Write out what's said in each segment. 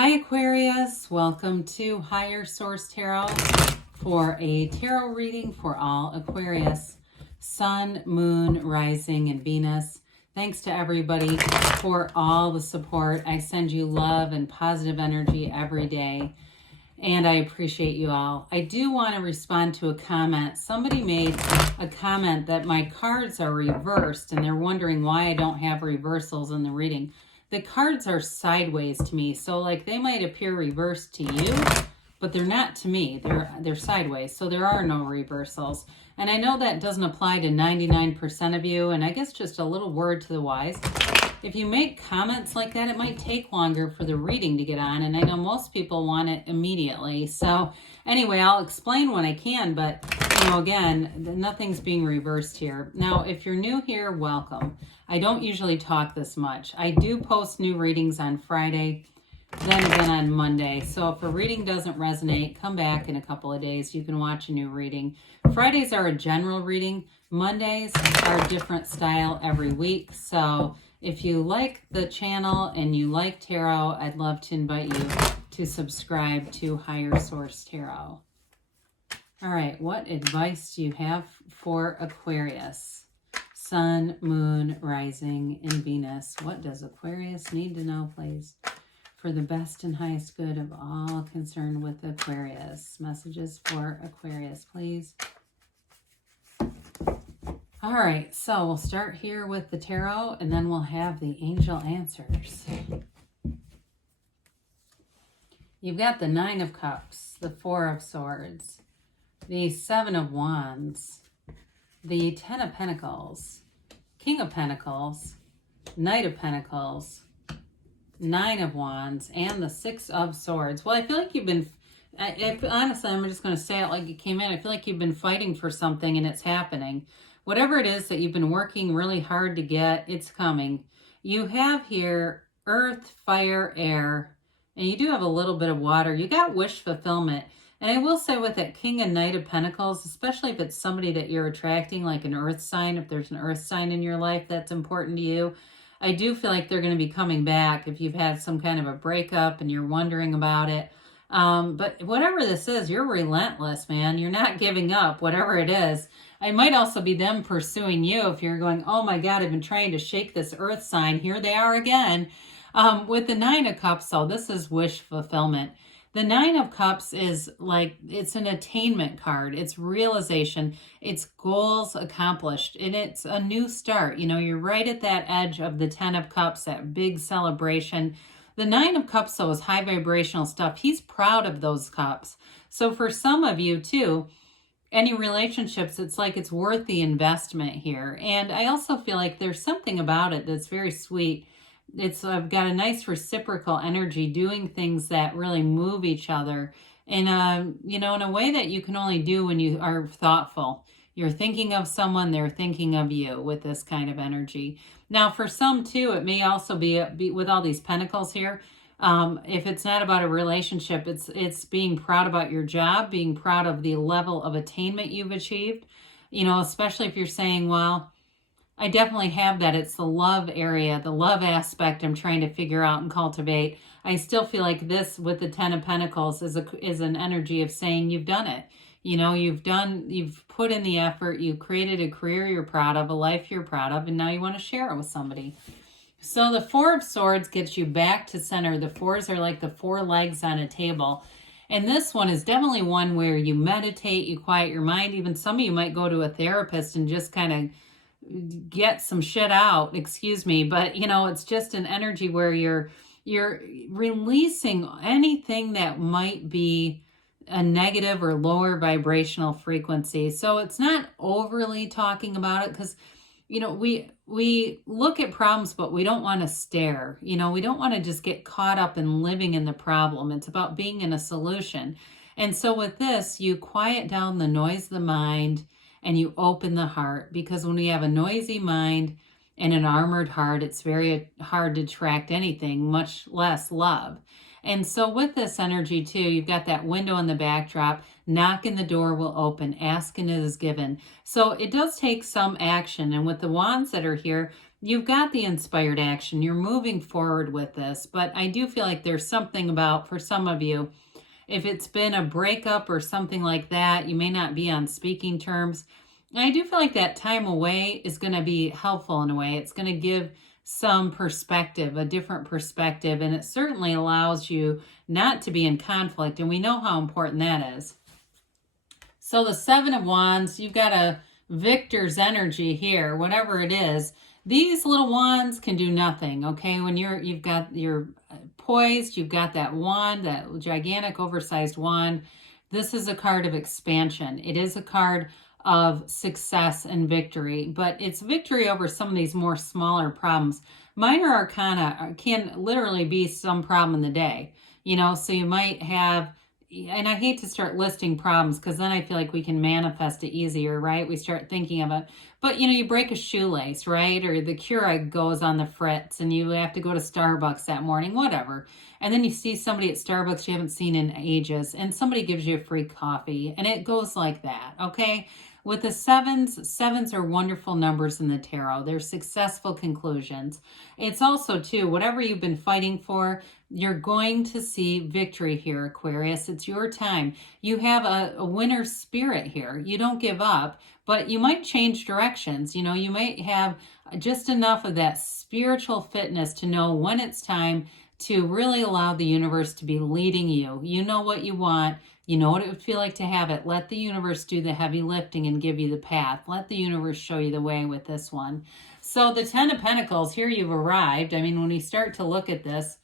Hi Aquarius, welcome to Higher Source Tarot for a tarot reading for all Aquarius, Sun, Moon, Rising, and Venus. Thanks to everybody for all the support. I send you love and positive energy every day, and I appreciate you all. I do want to respond to a comment. Somebody made a comment that my cards are reversed, and they're wondering why I don't have reversals in the reading. The cards are sideways to me, so like they might appear reversed to you, but they're not to me. They're sideways, so there are no reversals. And I know that doesn't apply to 99% of you, and I guess just a little word to the wise. If you make comments like that, it might take longer for the reading to get on, and I know most people want it immediately. So anyway, I'll explain when I can, but again, nothing's being reversed here. Now, if you're new here, welcome. I don't usually talk this much. I do post new readings on Friday, then again on Monday. So if a reading doesn't resonate, come back in a couple of days. You can watch a new reading. Fridays are a general reading. Mondays are a different style every week. So if you like the channel and you like tarot, I'd love to invite you to subscribe to Higher Source Tarot. All right, what advice do you have for Aquarius? Sun, Moon, Rising, and Venus. What does Aquarius need to know, please? For the best and highest good of all concerned with Aquarius. Messages for Aquarius, please. All right, so we'll start here with the tarot, and then we'll have the angel answers. You've got the Nine of Cups, the Four of Swords, the Seven of Wands, the Ten of Pentacles, King of Pentacles, Knight of Pentacles, Nine of Wands, and the Six of Swords. Well, I feel like you've been, honestly, I'm just going to say it like it came in. I feel like you've been fighting for something and it's happening. Whatever it is that you've been working really hard to get, it's coming. You have here earth, fire, air, and you do have a little bit of water. You got wish fulfillment. And I will say with that King and Knight of Pentacles, especially if it's somebody that you're attracting, like an earth sign, if there's an earth sign in your life that's important to you, I do feel like they're going to be coming back if you've had some kind of a breakup and you're wondering about it. But whatever this is, you're relentless, man. You're not giving up, whatever it is. It might also be them pursuing you if you're going, oh my God, I've been trying to shake this earth sign. Here they are again. With the Nine of Cups, so this is wish fulfillment. The Nine of Cups is like, it's an attainment card. It's realization. It's goals accomplished. And it's a new start. You're right at that edge of the Ten of Cups, that big celebration. The Nine of Cups, though, is high vibrational stuff. He's proud of those cups. So for some of you, too, any relationships, it's like it's worth the investment here. And I also feel like there's something about it that's very sweet. I've got a nice reciprocal energy, doing things that really move each other in a way that you can only do when you are thoughtful. You're thinking of someone, they're thinking of you with this kind of energy. Now, for some too, it may also be with all these pentacles here. If it's not about a relationship, it's being proud about your job, being proud of the level of attainment you've achieved. Especially if you're saying, well, I definitely have that. It's the love area, the love aspect I'm trying to figure out and cultivate. I still feel like this with the Ten of Pentacles is an energy of saying you've done it. You've put in the effort, you've created a career you're proud of, a life you're proud of, and now you want to share it with somebody. So the Four of Swords gets you back to center. The fours are like the four legs on a table. And this one is definitely one where you meditate, you quiet your mind. Even some of you might go to a therapist and just kind of get some shit out, excuse me, but it's just an energy where you're releasing anything that might be a negative or lower vibrational frequency. So it's not overly talking about it because we look at problems, but we don't want to stare. We don't want to just get caught up in living in the problem. It's about being in a solution. And so with this, you quiet down the noise of the mind and you open the heart, because when we have a noisy mind and an armored heart, it's very hard to attract anything, much less love. And so with this energy too, you've got that window in the backdrop, knock and the door will open, ask and it is given. So it does take some action. And with the wands that are here, you've got the inspired action. You're moving forward with this, but I do feel like there's something about, for some of you, if it's been a breakup or something like that, you may not be on speaking terms. And I do feel like that time away is going to be helpful in a way. It's going to give some perspective, a different perspective, and it certainly allows you not to be in conflict, and we know how important that is. So the Seven of Wands, you've got a victor's energy here, whatever it is. These little wands can do nothing, okay? When you're poised, you've got that wand, that gigantic oversized wand. This is a card of expansion. It is a card of success and victory, but it's victory over some of these more smaller problems. Minor arcana can literally be some problem in the day, you know, so you might have, and I hate to start listing problems because then I feel like we can manifest it easier, right? We start thinking of it. But, you know, you break a shoelace, right? Or the Keurig goes on the fritz and you have to go to Starbucks that morning, whatever. And then you see somebody at Starbucks you haven't seen in ages and somebody gives you a free coffee and it goes like that, okay? With the sevens are wonderful numbers in the tarot. They're successful conclusions. It's also, too, whatever you've been fighting for, you're going to see victory here, Aquarius. It's your time. You have a winner spirit here. You don't give up, but you might change directions. You know, you might have just enough of that spiritual fitness to know when it's time to really allow the universe to be leading you. You know what you want. You know what it would feel like to have it. Let the universe do the heavy lifting and give you the path. Let the universe show you the way with this one. So the Ten of Pentacles, here you've arrived. I mean, when we start to look at this,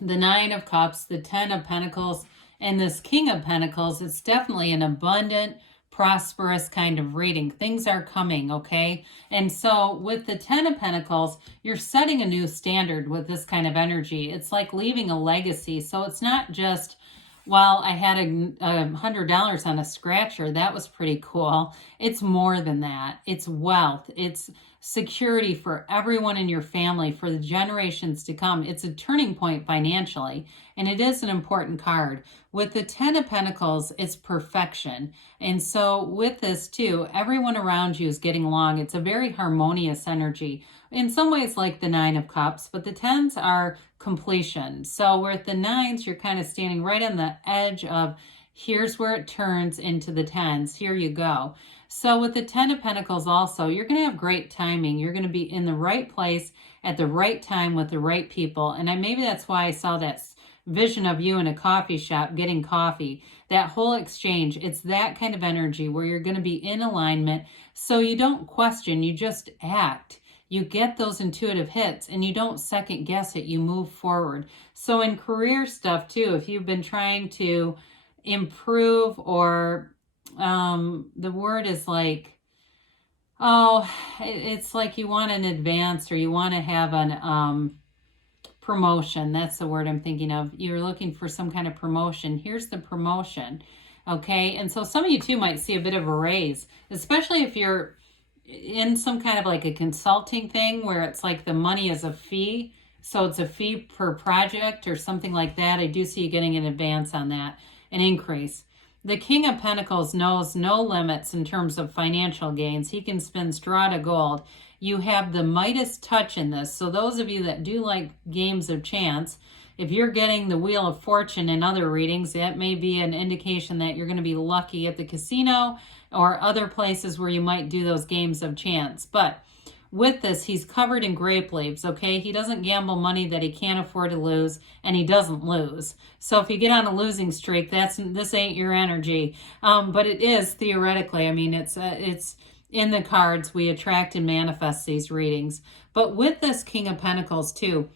the Nine of Cups, the Ten of Pentacles, and this King of Pentacles, it's definitely an abundant, prosperous kind of reading. Things are coming, okay? And so with the Ten of Pentacles, you're setting a new standard with this kind of energy. It's like leaving a legacy. So it's not just, well, I had $100 on a scratcher. That was pretty cool. It's more than that. It's wealth. It's security for everyone in your family, for the generations to come. It's a turning point financially, and it is an important card. With the Ten of Pentacles, it's perfection. And so with this too, everyone around you is getting along. It's a very harmonious energy. In some ways like the Nine of Cups, but the tens are completion. So with the nines, you're kind of standing right on the edge of here's where it turns into the tens. Here you go. So with the Ten of Pentacles also, you're going to have great timing. You're going to be in the right place at the right time with the right people. And maybe that's why I saw that vision of you in a coffee shop getting coffee. That whole exchange, it's that kind of energy where you're going to be in alignment. So you don't question, you just act. You get those intuitive hits and you don't second guess it. You move forward. So in career stuff too, if you've been trying to improve or the word is like, oh, it's like you want an advance or you want to have an promotion. That's the word I'm thinking of. You're looking for some kind of promotion. Here's the promotion. Okay. And so some of you too might see a bit of a raise, especially if you're in some kind of like a consulting thing where it's like the money is a fee. So it's a fee per project or something like that. I do see you getting an advance on that, an increase. The King of Pentacles knows no limits in terms of financial gains. He can spin straw to gold. You have the Midas touch in this. So those of you that do like games of chance, if you're getting the Wheel of Fortune in other readings, that may be an indication that you're going to be lucky at the casino or other places where you might do those games of chance. But with this, he's covered in grape leaves, okay? He doesn't gamble money that he can't afford to lose, and he doesn't lose. So if you get on a losing streak, this ain't your energy. But it is theoretically. I mean, it's in the cards. We attract and manifest these readings. But with this King of Pentacles too,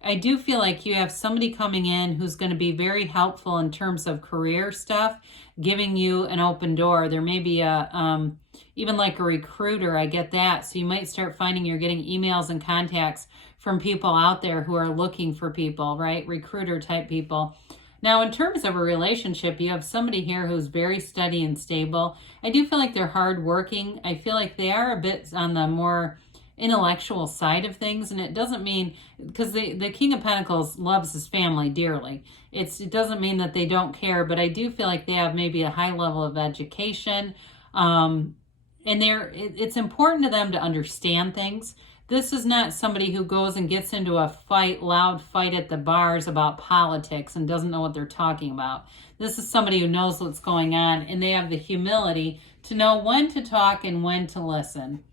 I do feel like you have somebody coming in who's going to be very helpful in terms of career stuff, giving you an open door. There may be a even like a recruiter. I get that. So you might start finding you're getting emails and contacts from people out there who are looking for people, right? Recruiter type people. Now, in terms of a relationship, you have somebody here who's very steady and stable. I do feel like they're hardworking. I feel like they are a bit on the more intellectual side of things, and it doesn't mean, because the King of Pentacles loves his family dearly. It doesn't mean that they don't care, but I do feel like they have maybe a high level of education, and it's important to them to understand things. This is not somebody who goes and gets into a fight, loud fight at the bars about politics and doesn't know what they're talking about. This is somebody who knows what's going on, and they have the humility to know when to talk and when to listen.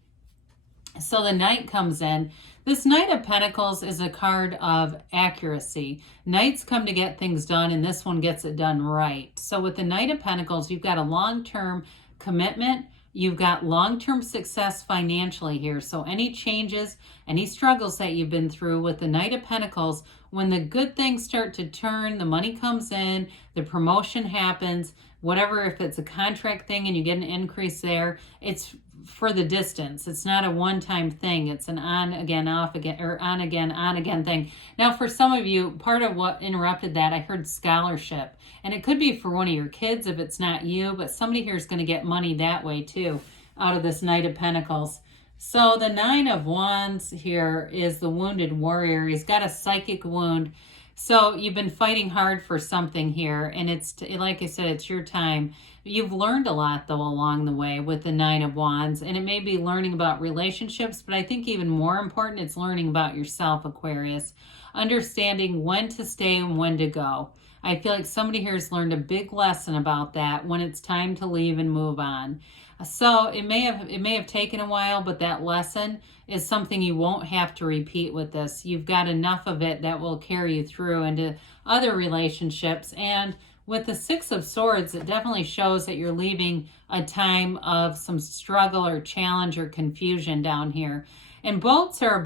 So the Knight comes in. This Knight of Pentacles is a card of accuracy. Knights come to get things done, and this one gets it done right. So with the Knight of Pentacles, you've got a long-term commitment. You've got long-term success financially here. So any changes, any struggles that you've been through with the Knight of Pentacles, when the good things start to turn, the money comes in, the promotion happens, whatever, if it's a contract thing and you get an increase there, it's for the distance. It's not a one-time thing. It's an on again, off again, or on again thing. Now, for some of you, part of what interrupted that, I heard scholarship. And it could be for one of your kids if it's not you, but somebody here is going to get money that way too, out of this Knight of Pentacles. So the Nine of Wands here is the wounded warrior. He's got a psychic wound. So you've been fighting hard for something here, and it's, like I said, it's your time. You've learned a lot, though, along the way with the Nine of Wands, and it may be learning about relationships, but I think even more important, it's learning about yourself, Aquarius. Understanding when to stay and when to go. I feel like somebody here has learned a big lesson about that, when it's time to leave and move on. So it may have taken a while, but that lesson is something you won't have to repeat with this. You've got enough of it that will carry you through into other relationships. And with the Six of Swords, it definitely shows that you're leaving a time of some struggle or challenge or confusion down here. And boats in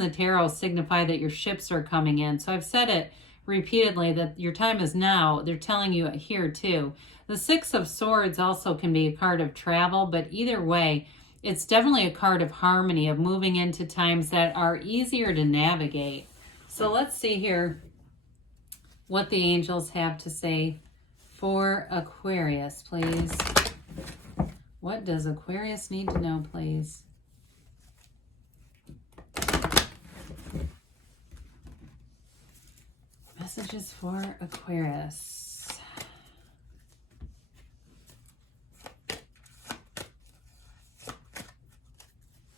the tarot signify that your ships are coming in. So I've said it repeatedly that your time is now. They're telling you it here too. The Six of Swords also can be a card of travel, but either way, it's definitely a card of harmony, of moving into times that are easier to navigate. So let's see here what the angels have to say for Aquarius, please. What does Aquarius need to know, please? Messages for Aquarius.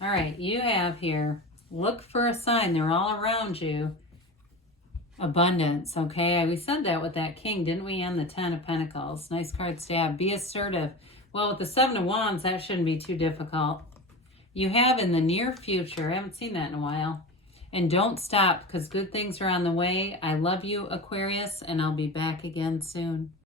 All right, you have here, look for a sign. They're all around you. Abundance, okay? We said that with that king, didn't we? And the Ten of Pentacles. Nice cards to have. Be assertive. Well, with the Seven of Wands, that shouldn't be too difficult. You have in the near future, I haven't seen that in a while. And don't stop, because good things are on the way. I love you, Aquarius, and I'll be back again soon.